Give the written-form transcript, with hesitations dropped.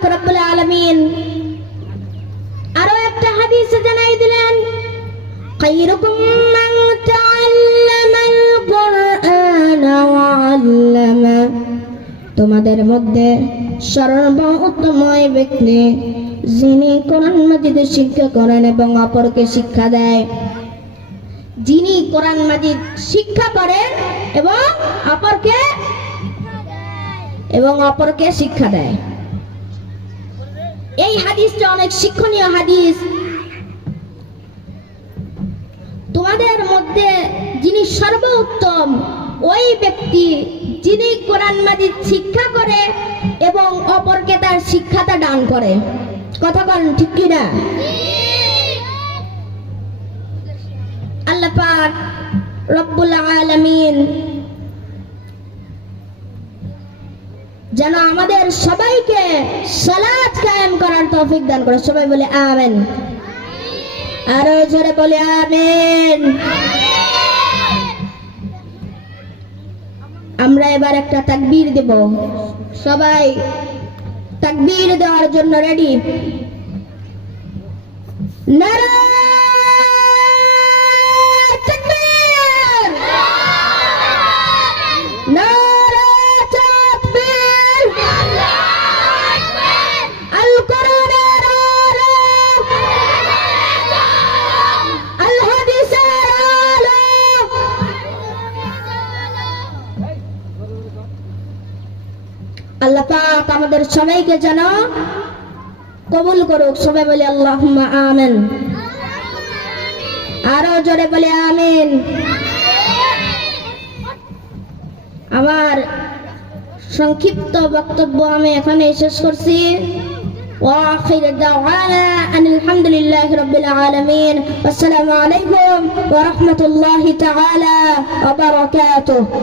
পাক রব্বুল আলামিন আরো একটা হাদিসে জানাই দিলেন, খায়রুকুম মান তাআল্লামাল কুরআনা ওয়া আল্লামা, তোমাদের মধ্যে সর্বোত্তম ওই ব্যক্তি যিনি কোরআন মাজিদ শিক্ষা করেন এবং অপরকে শিক্ষা দেয়। যিনি কোরআন মাজিদ শিক্ষা করেন এবং অপরকে শিক্ষা দেয়। এই হাদিসটা অনেক শিক্ষণীয় হাদিস। তোমাদের মধ্যে যিনি সর্বোত্তম ওই ব্যক্তি যিনি কোরআন মাজিদ শিক্ষা করে এবং অপরকে তার শিক্ষাটা দান করে। কথা বলেন ঠিক কি না? আল্লাহ পাক রব্বুল আলামিন যেন আমাদের সবাইকে সালাত কায়েম করার তৌফিক দান করে। সবাই বলে আমিন। আরো জোরে বলে আমিন। আমরা এবার একটা তাকবীর দেব। সবাই তাকবীর দেওয়ার জন্য রেডি? নারা তাকবীর, নারা তাকবীর, আল কোরআনের আলো, আল হাদিসের আলো। আল্লাহ পাক আমাদের সবাইকে যেন কবুল করুক। সবাই বলে আল্লাহুম্মা আমিন। আরো জোরে বলে আমিন। আমার সংক্ষিপ্ত বক্তব্য আমি এখানে শেষ করছি। ওয়া আখিরু দাওয়ানা আনিল হামদুলিল্লাহি রাব্বিল আলামিন। আসসালামু আলাইকুম ওয়া রাহমাতুল্লাহি তাআলা ওয়া বারাকাতুহু।